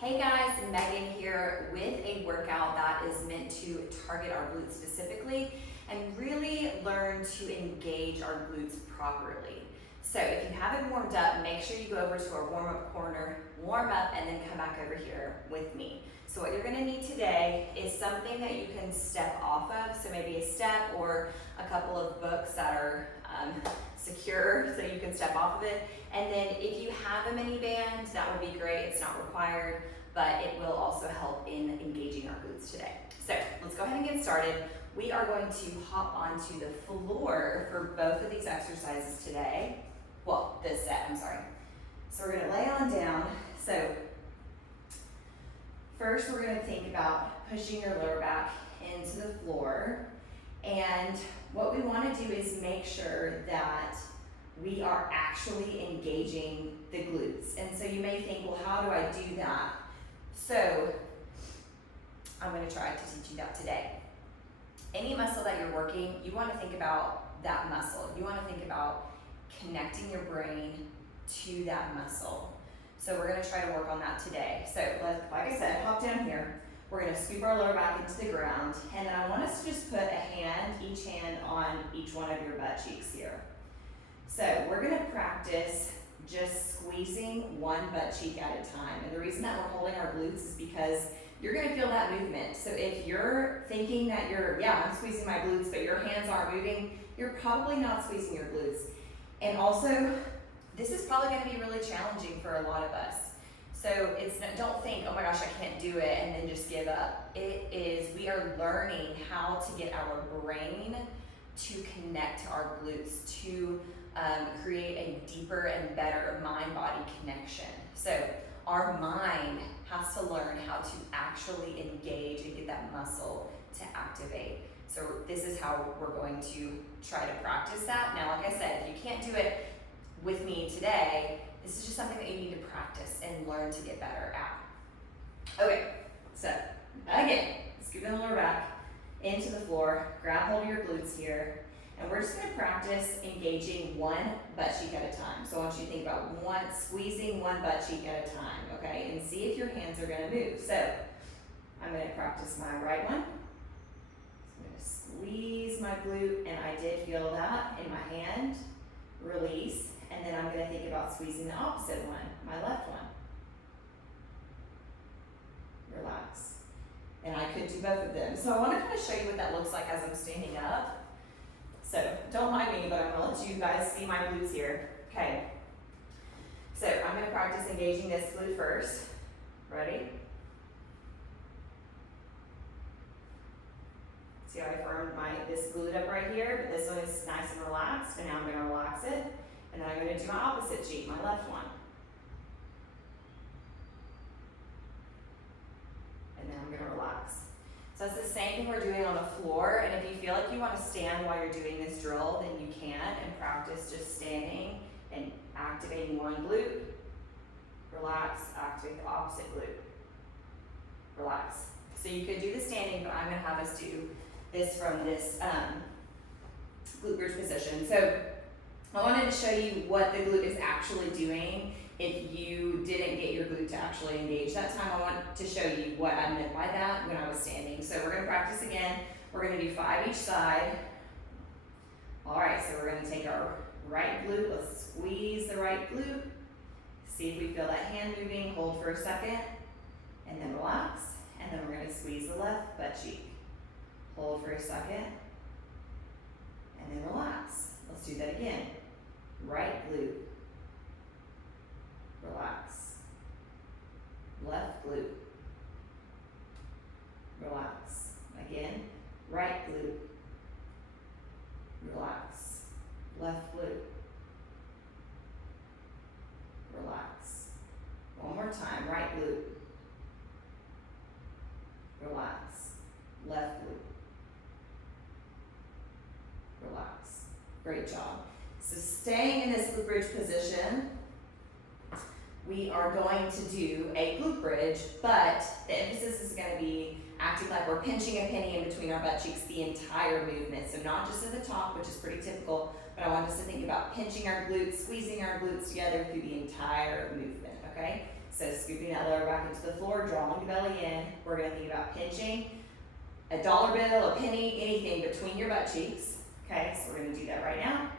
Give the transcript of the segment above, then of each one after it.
Hey guys, Megan here with a workout that is meant to target our glutes specifically and really learn to engage our glutes properly. So if you haven't warmed up, make sure you go over to our warm-up corner, warm up, and then come back over here with me. So what you're gonna need today is something that you can step off of, so maybe a step or a couple of books that are secure so you can step off of it. And then if you have a mini band, that would be great. It's not required, but it will also help in engaging our glutes today. So let's go ahead and get started. We are going to hop onto the floor for both of these exercises today. Well, this set, I'm sorry. So we're gonna lay on down. So first we're gonna think about pushing your lower back into the floor. And what we wanna do is make sure that we are actually engaging the glutes. And so you may think, well, how do I do that? So I'm gonna try to teach you that today. Any muscle that you're working, you wanna think about that muscle. You wanna think about connecting your brain to that muscle. So we're gonna try to work on that today. So like I said, hop down here. We're gonna scoop our lower back into the ground, and then I want us to just put each hand on each one of your butt cheeks here. So we're gonna practice just squeezing one butt cheek at a time. And the reason that we're holding our glutes is because you're gonna feel that movement. So if you're thinking that I'm squeezing my glutes, but your hands aren't moving, you're probably not squeezing your glutes. And also, this is probably gonna be really challenging for a lot of us. So don't think, oh my gosh, I can't do it, and then just give up. We are learning how to get our brain to connect to our glutes, to create a deeper and better mind-body connection. So our mind has to learn how to actually engage and get that muscle to activate. So this is how we're going to try to practice that. Now, like I said, if you can't do it with me today, this is just something that you need to practice and learn to get better at. Okay, so again, scooping the lower back into the floor, grab hold of your glutes here, and we're just gonna practice engaging one butt cheek at a time. So I want you to think about squeezing one butt cheek at a time, okay? And see if your hands are gonna move. So I'm gonna practice my right one. So I'm gonna squeeze my glute, and I did feel that in my hand. Release, and then I'm gonna think about squeezing the opposite one, my left one. Relax. And I could do both of them. So I wanna kind of show you what that looks like as I'm standing up. So don't mind me, but I'm gonna let you guys see my glutes here. Okay. So I'm gonna practice engaging this glute first. Ready? See how I firmed this glute up right here, but this one is nice and relaxed, and now I'm gonna relax it. And then I'm gonna do my opposite cheek, my left one. And then I'm gonna relax. So that's the same thing we're doing on the floor, and if you feel like you wanna stand while you're doing this drill, then you can, and practice just standing and activating one glute. Relax, activate the opposite glute. Relax. So you could do the standing, but I'm gonna have us do this from this glute bridge position. So I wanted to show you what the glute is actually doing if you didn't get your glute to actually engage. That time I want to show you what I meant by that when I was standing. So we're gonna practice again. We're gonna do 5 each side. All right, so we're gonna take our right glute, let's squeeze the right glute. See if we feel that hand moving, hold for a second, and then relax. And then we're gonna squeeze the left butt cheek. Hold for a second, and then relax. Let's do that again. Right glute. Relax. Left glute. Relax. Again. Right glute. Relax. Left glute. Relax. One more time. Right glute. Relax. Left glute. Relax. Great job. So staying in this glute bridge position, we are going to do a glute bridge, but the emphasis is going to be acting like we're pinching a penny in between our butt cheeks the entire movement. So not just at the top, which is pretty typical, but I want us to think about pinching our glutes, squeezing our glutes together through the entire movement, okay? So scooping that lower back into the floor, drawing the belly in. We're gonna think about pinching a dollar bill, a penny, anything between your butt cheeks. Okay, so we're gonna do that right now.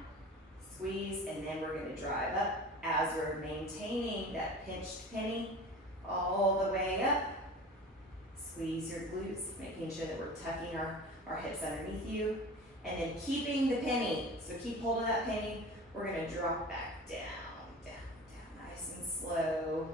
Squeeze, and then we're gonna drive up as we're maintaining that pinched penny all the way up. Squeeze your glutes, making sure that we're tucking our hips underneath you. And then keeping the penny, so keep hold of that penny. We're gonna drop back down, nice and slow.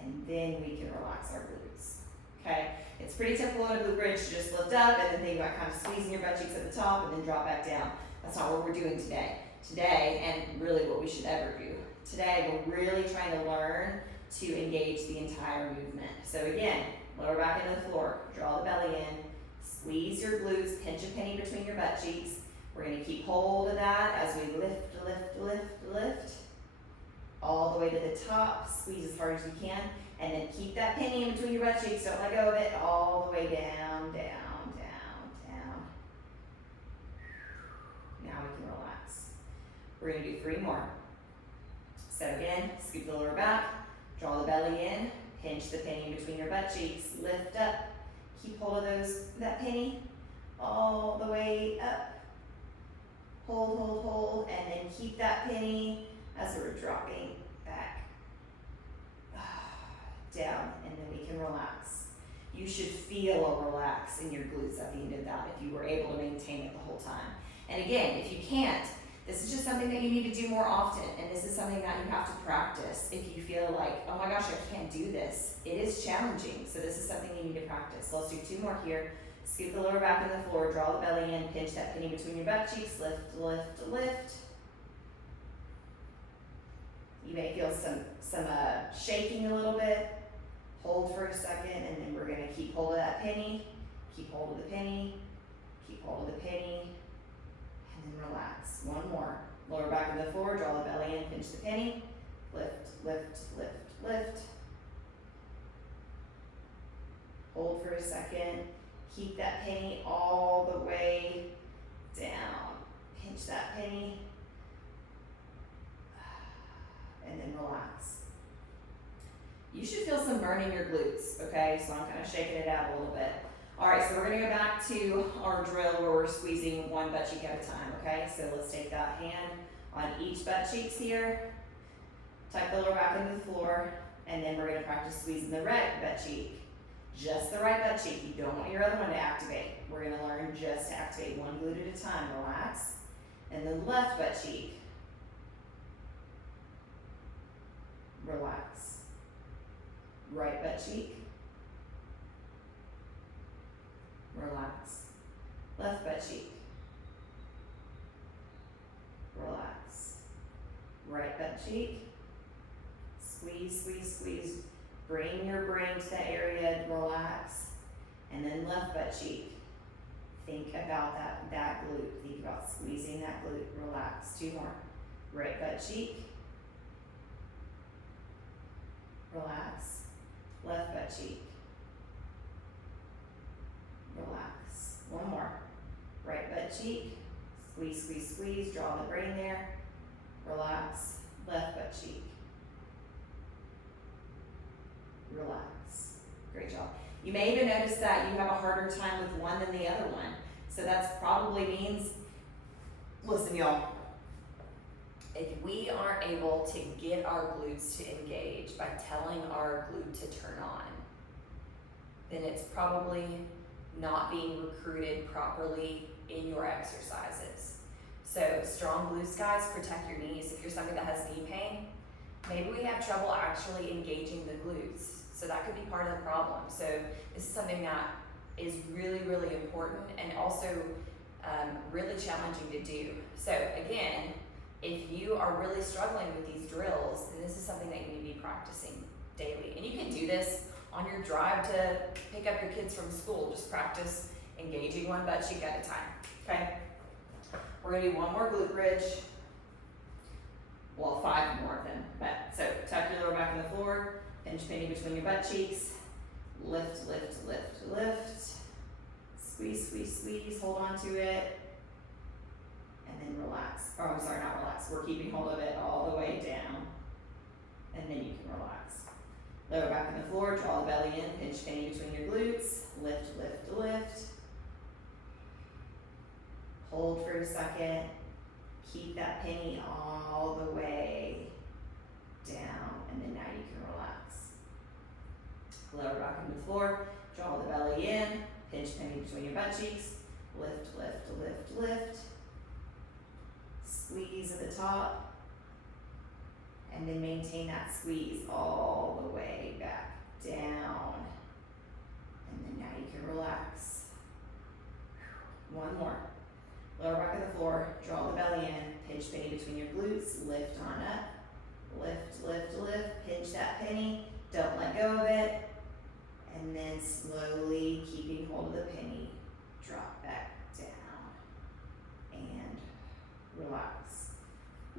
And then we can relax our glutes, okay? It's pretty typical in a glute bridge to just lift up and then think about kind of squeezing your butt cheeks at the top and then drop back down. That's not what we're doing today. Today, and really what we should ever do, today we're really trying to learn to engage the entire movement. So again, lower back into the floor, draw the belly in, squeeze your glutes, pinch a penny between your butt cheeks. We're gonna keep hold of that as we lift, all the way to the top, squeeze as hard as you can, and then keep that penny in between your butt cheeks, don't let go of it, all the way down. Now we can relax. We're gonna do 3 more. So again, scoop the lower back, draw the belly in, pinch the penny in between your butt cheeks, lift up, keep hold of that penny all the way up. Hold, and then keep that penny as we're dropping back down, and then we can relax. You should feel a relax in your glutes at the end of that if you were able to maintain it the whole time. And again, if you can't, this is just something that you need to do more often, and this is something that you have to practice if you feel like, oh my gosh, I can't do this. It is challenging, so this is something you need to practice. So let's do 2 more here. Scoop the lower back in the floor, draw the belly in, pinch that penny between your butt cheeks, lift. You may feel some shaking a little bit. Hold for a second, and then we're gonna keep hold of that penny, keep hold of the penny, keep hold of the penny, and then relax. 1 more. Lower back in the floor, draw the belly in, pinch the penny, lift. Hold for a second. Keep that penny all the way down. Pinch that penny. And then relax. You should feel some burn in your glutes, okay? So I'm kind of shaking it out a little bit. All right, so we're gonna go back to our drill where we're squeezing 1 butt cheek at a time, okay? So let's take that hand on each butt cheeks here. Tuck the lower back into the floor, and then we're gonna practice squeezing the right butt cheek. Just the right butt cheek. You don't want your other one to activate. We're gonna learn just to activate 1 glute at a time. Relax. And then left butt cheek. Relax. Right butt cheek. Relax. Left butt cheek. Relax. Right butt cheek. Squeeze. Bring your brain to that area, relax. And then left butt cheek. Think about that glute. Think about squeezing that glute, relax. 2 more. Right butt cheek. Relax. Left butt cheek. Relax. 1 more. Right butt cheek. Squeeze. Draw the brain there. Relax. Left butt cheek. Relax. Great job. You may even notice that you have a harder time with one than the other one. So that's probably means, listen y'all, if we aren't able to get our glutes to engage by telling our glute to turn on, then it's probably not being recruited properly in your exercises. So strong glutes, guys, protect your knees. If you're somebody that has knee pain, maybe we have trouble actually engaging the glutes. So that could be part of the problem. So this is something that is really, really important and also really challenging to do. So again, if you are really struggling with these drills, then this is something that you need to be practicing daily. And you can do this on your drive to pick up your kids from school. Just practice engaging 1 butt cheek at a time, okay? We're gonna do 1 more glute bridge. Well, 5 more of them. But so tuck your lower back in the floor, pinch penny between your butt cheeks, lift. Squeeze, hold on to it, and then relax. Oh, I'm sorry, not relax. We're keeping hold of it all the way down. and then you can relax. Lower back on the floor, draw the belly in, pinch penny between your glutes, lift, lift, lift. Hold for a second. Keep that penny all the way down, and then now you can relax. Lower back on the floor, draw the belly in, pinch penny between your butt cheeks, lift, lift, lift, lift. Squeeze at the top, and then maintain that squeeze all the way back down. And then now you can relax. One more. Lower back on the floor, draw the belly in, pinch penny between your glutes, lift on up. Lift, lift, lift, pinch that penny, don't let go of it. And then slowly, keeping hold of the penny, drop back down and relax.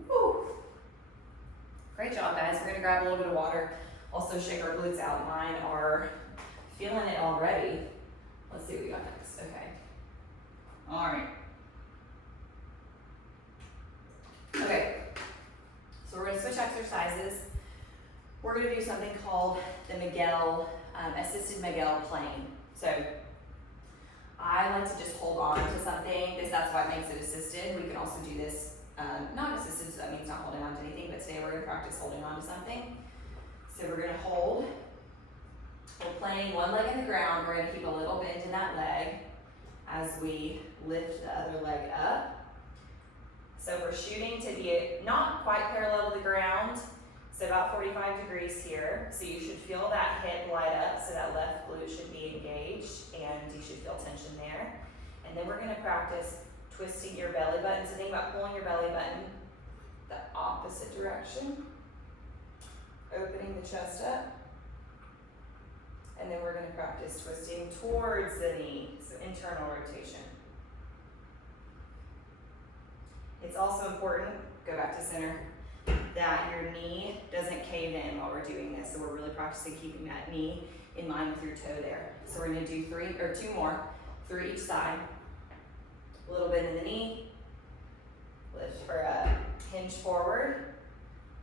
Woo. Great job, guys. We're gonna grab a little bit of water, also shake our glutes out. Mine are feeling it already. Let's see what we got next. Okay. All right. Okay, so we're gonna switch exercises. We're gonna do something called the assisted Miguel plane. So I like to just hold on to something because that's why it makes it assisted. We can also do this not assisted, so that means not holding on to anything, but today we're gonna practice holding on to something. So we're gonna hold. We're playing one leg in the ground. We're gonna keep a little bend in that leg as we lift the other leg up. So we're shooting to be not quite parallel to the ground, so about 45 degrees here. So you should feel that hip light up, so that left glute should be engaged, and you should feel tension there. And then we're gonna practice twisting your belly button. So think about pulling your belly button the opposite direction, opening the chest up, and then we're gonna practice twisting towards the knee, so internal rotation. It's also important, go back to center, that your knee doesn't cave in while we're doing this. So we're really practicing keeping that knee in line with your toe there. So we're gonna do two more, 3 each side. A little bit in the knee, lift for a hinge forward,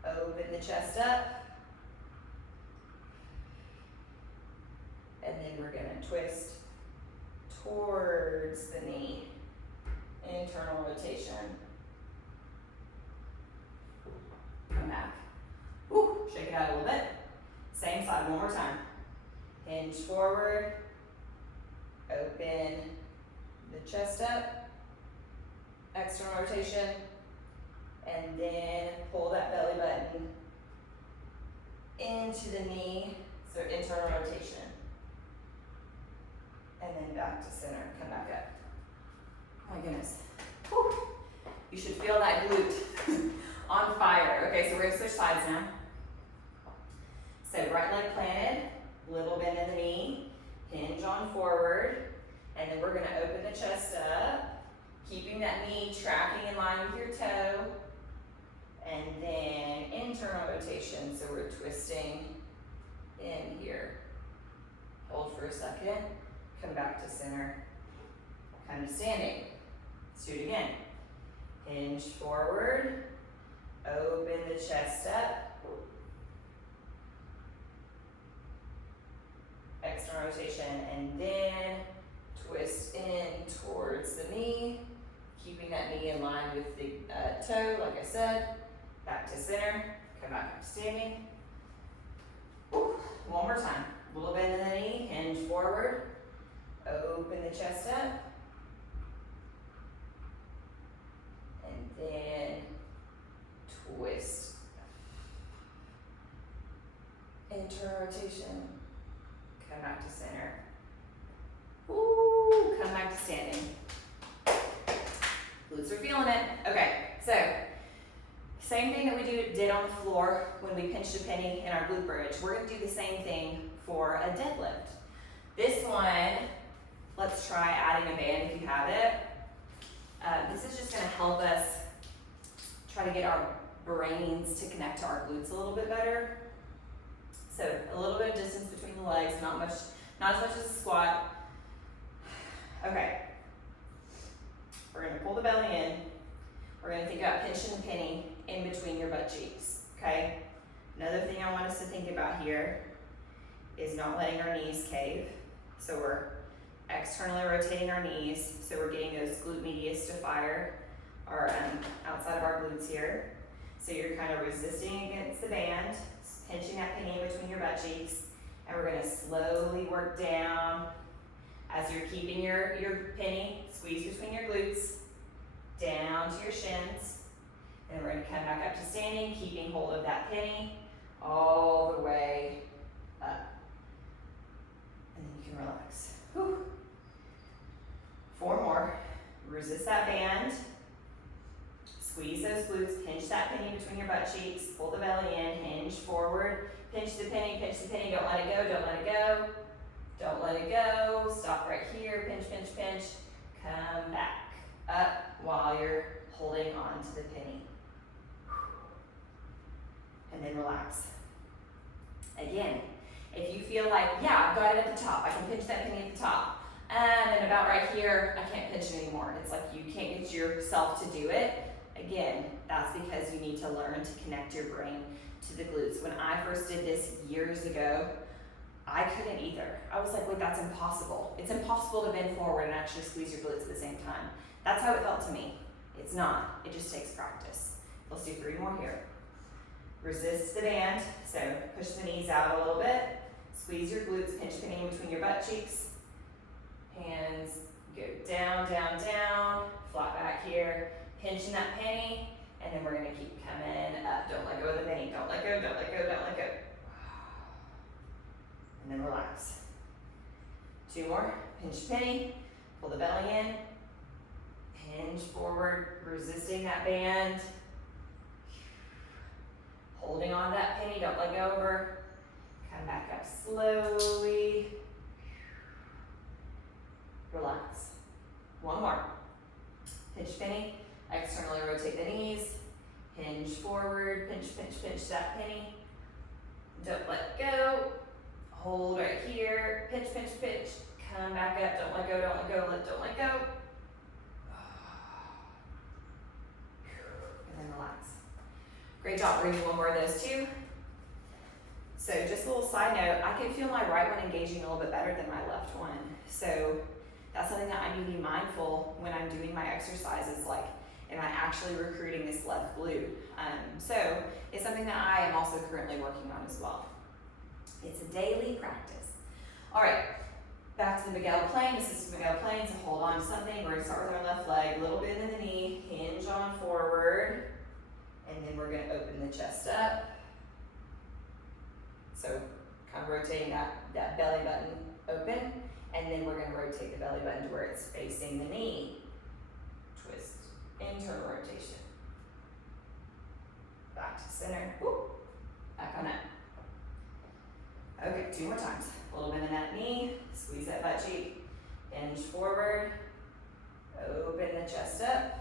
open the chest up, and then we're gonna twist towards the knee, internal rotation. Come back. Woo, shake it out a little bit. Same side, one more time. Hinge forward, open the chest up, external rotation, and then pull that belly button into the knee, so internal rotation. And then back to center, come back up. Oh my goodness. Whew. You should feel that glute on fire. Okay, so we're gonna switch sides now. So right leg planted, little bend in the knee, hinge on forward, and then we're gonna open the chest up, keeping that knee tracking in line with your toe, and then internal rotation, so we're twisting in here. Hold for a second, come back to center, kind of standing. Let's do it again. Hinge forward, open the chest up, external rotation, and then twist in towards the knee, keeping that knee in line with the toe, like I said. Back to center, come back up to standing. Woo. One more time. A little bend in the knee, hinge forward, open the chest up, and then twist. Internal rotation, come back to center. Woo, come back to standing. Glutes are feeling it. Okay, so same thing that we did on the floor when we pinched a penny in our glute bridge. We're gonna do the same thing for a deadlift. This one, let's try adding a band if you have it. This is just gonna help us try to get our brains to connect to our glutes a little bit better. So a little bit of distance between the legs, not as much as a squat. Okay. We're gonna pull the belly in. We're gonna think about pinching the penny in between your butt cheeks, okay? Another thing I want us to think about here is not letting our knees cave. So we're externally rotating our knees, so we're getting those glute medius to fire, or outside of our glutes here. So you're kind of resisting against the band, pinching that penny in between your butt cheeks, and we're gonna slowly work down as you're keeping your penny squeezed between your glutes, down to your shins. And we're gonna come back up to standing, keeping hold of that penny all the way up. And then you can relax. Whew. 4 more. Resist that band. Squeeze those glutes, pinch that penny between your butt cheeks, pull the belly in, hinge forward, pinch the penny, don't let it go, don't let it go. Don't let it go, stop right here, pinch, pinch, pinch. Come back up while you're holding on to the penny. And then relax. Again, if you feel like, yeah, I've got it at the top, I can pinch that penny at the top, and about right here, I can't pinch it anymore. It's like you can't get yourself to do it. Again, that's because you need to learn to connect your brain to the glutes. When I first did this years ago, I couldn't either. I was like, wait, that's impossible. It's impossible to bend forward and actually squeeze your glutes at the same time. That's how it felt to me. It's not. It just takes practice. Let's do 3 more here. Resist the band, so push the knees out a little bit. Squeeze your glutes, pinch the penny in between your butt cheeks. Hands go down, down, down. Flat back here. Pinching that penny, and then we're gonna keep coming up. Don't let go of the penny. Don't let go, don't let go, don't let go. And then relax. 2 more. Pinch penny, pull the belly in, hinge forward, resisting that band. Holding on to that penny, don't let go over. Come back up slowly. Relax. 1 more. Pinch penny, externally rotate the knees, hinge forward, pinch, pinch, pinch that penny. Don't let go. Hold right here, pinch, pinch, pinch. Come back up, don't let go, don't let go, don't let go. And then relax. Great job, we're gonna do 1 more of those too. So just a little side note, I can feel my right one engaging a little bit better than my left one. So that's something that I need to be mindful when I'm doing my exercises, like, am I actually recruiting this left glute? So it's something that I am also currently working on as well. It's a daily practice. All right, back to the Miguel plane. This is Miguel plane, so hold on to something. We're gonna start with our left leg, a little bit in the knee, hinge on forward, and then we're gonna open the chest up. So kind of rotating that belly button open, and then we're gonna rotate the belly button to where it's facing the knee. Twist, internal rotation. Back to center, whoop, back on up. Okay, 2 more times. A little bit in that knee, squeeze that butt cheek, hinge forward, open the chest up.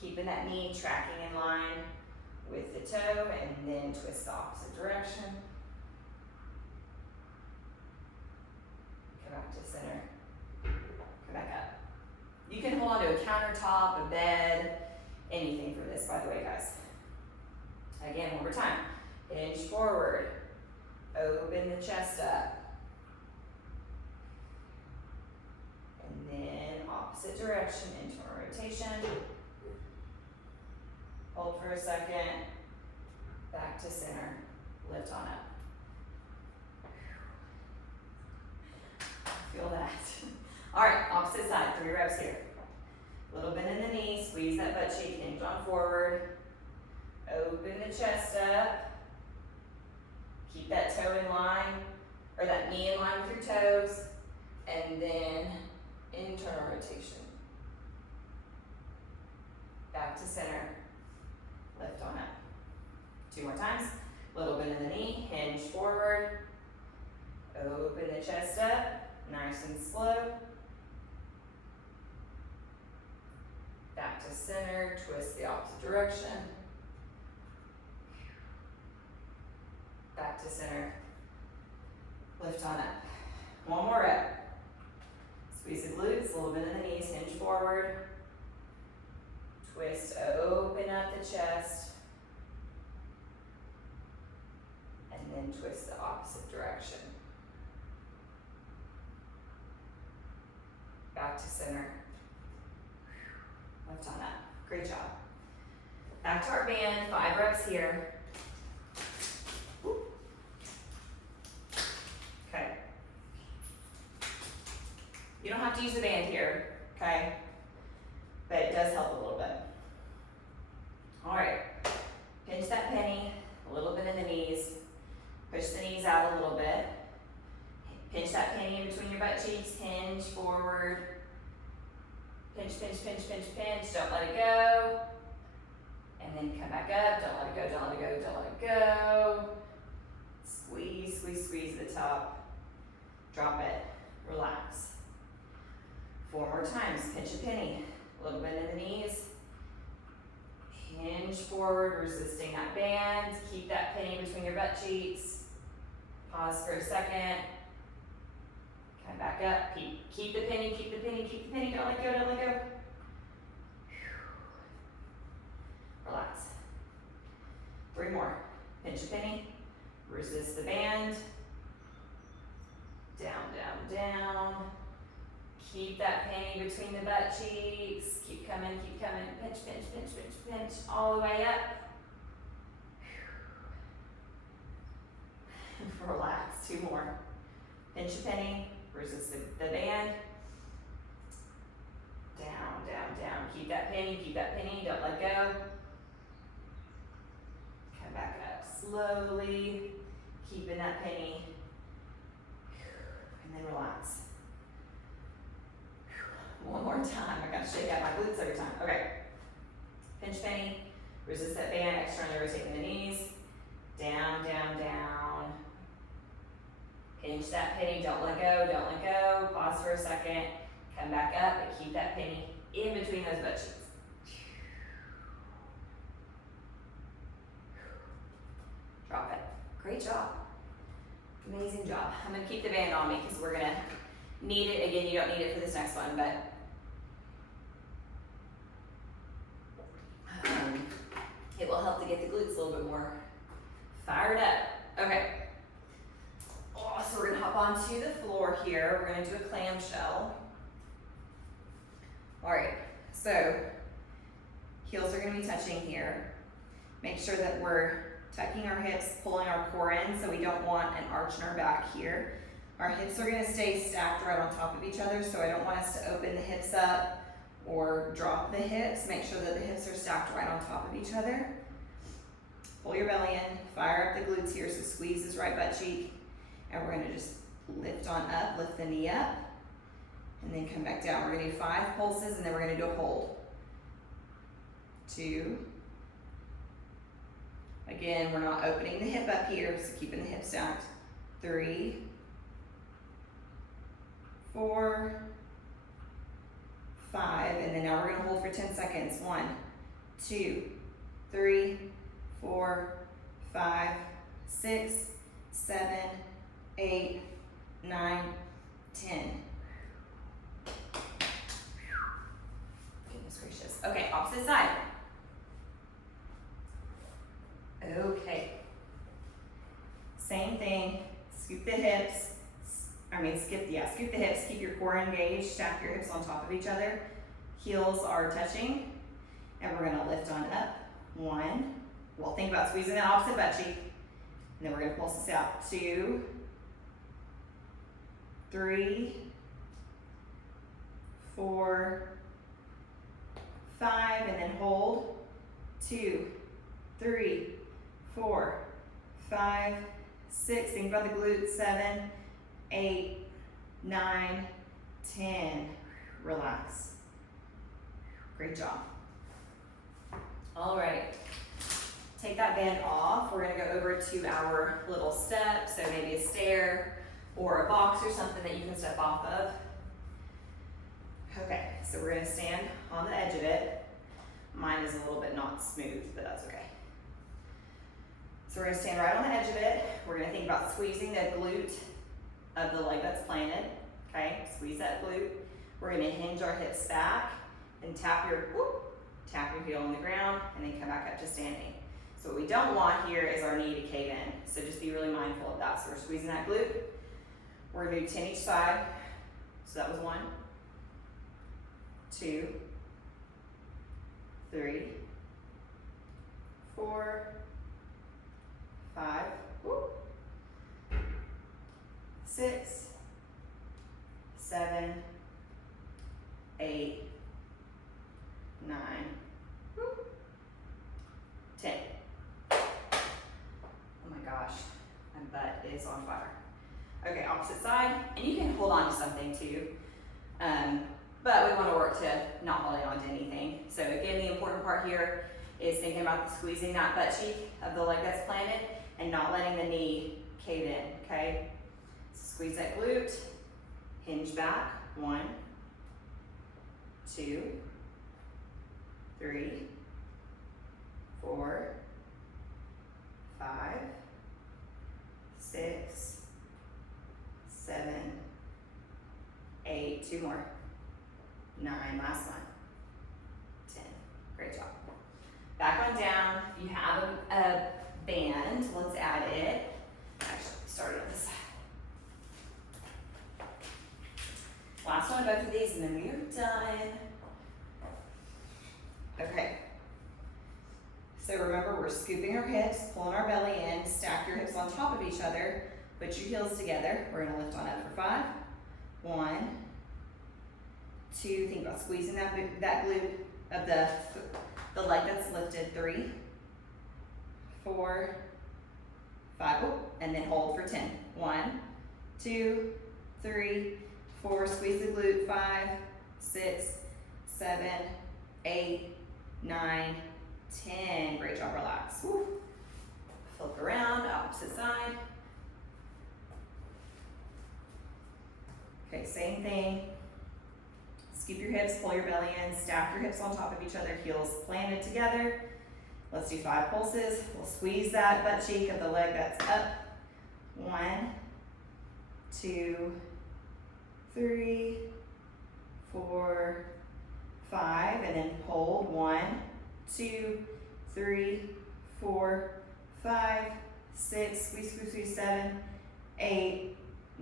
Keeping that knee tracking in line with the toe, and then twist the opposite direction. Come back to center, come back up. You can hold on to a countertop, a bed, anything for this, by the way, guys. Again, 1 more time. Hinge forward, open the chest up. And then opposite direction, internal rotation. Hold for a second, back to center, lift on up. Feel that. All right, opposite side, 3 reps here. Little bend in the knee, squeeze that butt cheek, hinge on forward. Open the chest up. Keep that toe in line, or that knee in line with your toes, and then internal rotation. Back to center, lift on up. 2 more times. Little bend in the knee, hinge forward. Open the chest up, nice and slow. Back to center, twist the opposite direction. Back to center, lift on up. 1 more rep. Squeeze the glutes, a little bit in the knees, hinge forward. Twist, open up the chest. then twist the opposite direction. Back to center. Lift on up. Great job. Back to our band, 5 reps here. Okay. You don't have to use the band here, okay? But it does help a little bit. All right. Pinch that penny, a little bit in the knees. Push the knees out a little bit. Pinch that penny in between your butt cheeks, hinge forward. Pinch, pinch, pinch, pinch, pinch. Don't let it go. And then come back up. Don't let it go, don't let it go, don't let it go. Squeeze, squeeze, squeeze at the top. Drop it. Relax. 4 more times. Pinch a penny. A little bit in the knees. Hinge forward, resisting that band. Keep that penny between your butt cheeks. Pause for a second. Come back up. Keep the penny, keep the penny, keep the penny. Don't let go, don't let go. Relax. 3 more. Pinch a penny. Resist the band. Down, down, down. Keep that penny between the butt cheeks. Keep coming, keep coming. Pinch, pinch, pinch, pinch, pinch. All the way up. Relax. 2 more. Pinch a penny. Resist the band. Down, down, down. Keep that penny, keep that penny. Don't let go. Come back up slowly. Keeping that penny. And then relax. 1 more time. I gotta shake out my glutes every time. Okay. Pinch penny. Resist that band. Externally rotating the knees. Down, down, down. Pinch that penny. Don't let go. Don't let go. Pause for a second. Come back up and keep that penny in between those butt cheeks. Drop it. Great job. Amazing job. I'm gonna keep the band on me because we're gonna need it. Again, you don't need it for this next one, but it will help to get the glutes a little bit more fired up. Okay. Oh, so we're gonna hop onto the floor here. We're gonna do a clamshell. All right, so heels are gonna be touching here. Make sure that we're tucking our hips, pulling our core in, so we don't want an arch in our back here. Our hips are gonna stay stacked right on top of each other, so I don't want us to open the hips up or drop the hips. Make sure that the hips are stacked right on top of each other. Pull your belly in, fire up the glutes here, so squeeze this right butt cheek. And we're gonna just lift on up, lift the knee up, and then come back down. We're gonna do 5 pulses, and then we're gonna do a hold. 2. Again, we're not opening the hip up here, so keeping the hips stacked. 3, 4, 5, and then now we're gonna hold for 10 seconds. 1, 2, 3, 4, 5, 6, 7, 8, 9, 10. Goodness gracious. Okay, opposite side. Okay. Same thing. Scoop the hips. Scoop the hips. Keep your core engaged. Stack your hips on top of each other. Heels are touching. And we're gonna lift on up. 1. Well, think about squeezing the opposite butt cheek. And then we're gonna pulse this out. 2, 3, 4, 5, and then hold. 2, 3, 4, 5, 6. Think about the glutes. 7, 8, 9, 10. Relax. Great job. All right. Take that band off. We're gonna go over to our little step. So maybe a stair or a box or something that you can step off of. Okay, so we're gonna stand on the edge of it. Mine is a little bit not smooth, but that's okay. So we're gonna stand right on the edge of it. We're gonna think about squeezing the glute of the leg that's planted. Okay, squeeze that glute. We're gonna hinge our hips back and tap your heel on the ground and then come back up to standing. So what we don't want here is our knee to cave in. So just be really mindful middle of that. So we're squeezing that glute. We're gonna do 10 each side. So that was 1, 2, 3, 4, 5, 6, 7, 8, 9, 10. Oh my gosh, my butt is on fire. Okay, opposite side, and you can hold on to something too, but we want to work to not holding on to anything. So again, the important part here is thinking about squeezing that butt cheek of the leg that's planted and not letting the knee cave in, okay? So squeeze that glute, hinge back, 1, 2, 3, 4, 5, 6, 7, 8, 2 more, 9, last one, 10. Great job. Back on down. If you have a band, let's add it. Actually, start on this side. Last one, both of these, and then we are done. Okay. So remember, we're scooping our hips, pulling our belly in, stack your hips on top of each other, put your heels together. We're gonna lift on up for 5. 1, 2, think about squeezing that glute of the leg that's lifted. 3, 4, 5, and then hold for 10. 1, 2, 3, 4, squeeze the glute. 5, 6, 7, 8, 9, 10. Great job, relax. Woo. Flip around, opposite side. Okay, same thing. Scoop your hips, pull your belly in, stack your hips on top of each other, heels planted together. Let's do 5 pulses. We'll squeeze that butt cheek of the leg that's up. 1, 2, 3, 4, 5, and then hold. 1, 2, 3, 4, 5, 6, squeeze, 7, 8,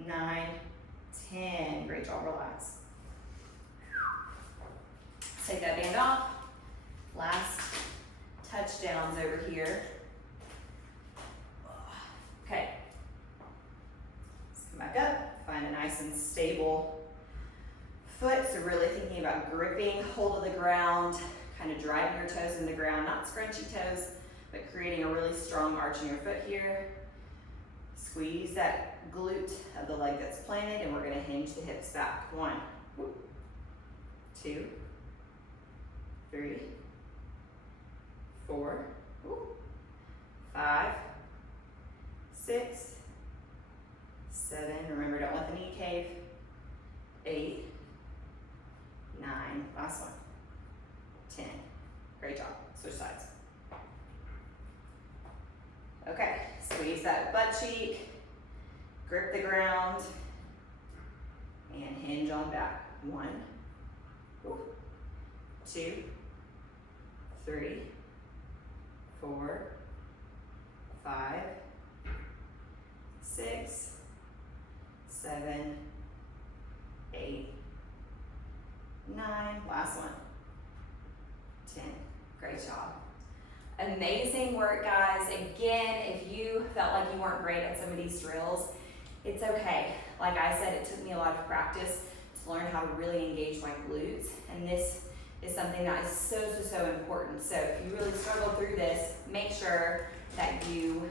9, 10. Great job, relax. Take that band off. Last touchdowns over here. Okay. Let's come back up. Find a nice and stable foot. So really thinking about gripping hold of the ground, kind of driving your toes in the ground, not scrunchy toes, but creating a really strong arch in your foot here. Squeeze that glute of the leg that's planted, and we're gonna hinge the hips back. 1, 2, 3, 4, 5, 6, 7, remember don't let the knee cave, 8, 9, last one, 10. Great job, switch sides. Okay, squeeze that butt cheek, grip the ground, and hinge on back. 1, 2, 3, 4, 5, 6, 7, 8, 9, last one, 10. Great job. Amazing work, guys. Again, if you felt like you weren't great at some of these drills, it's okay. Like I said, it took me a lot of practice to learn how to really engage my glutes, and this is something that is so important. So if you really struggle through this, make sure that you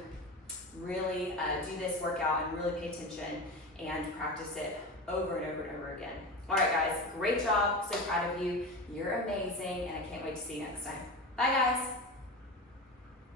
really do this workout and really pay attention and practice it over and over and over again. All right, guys, great job. So proud of you. You're amazing, and I can't wait to see you next time. Bye, guys.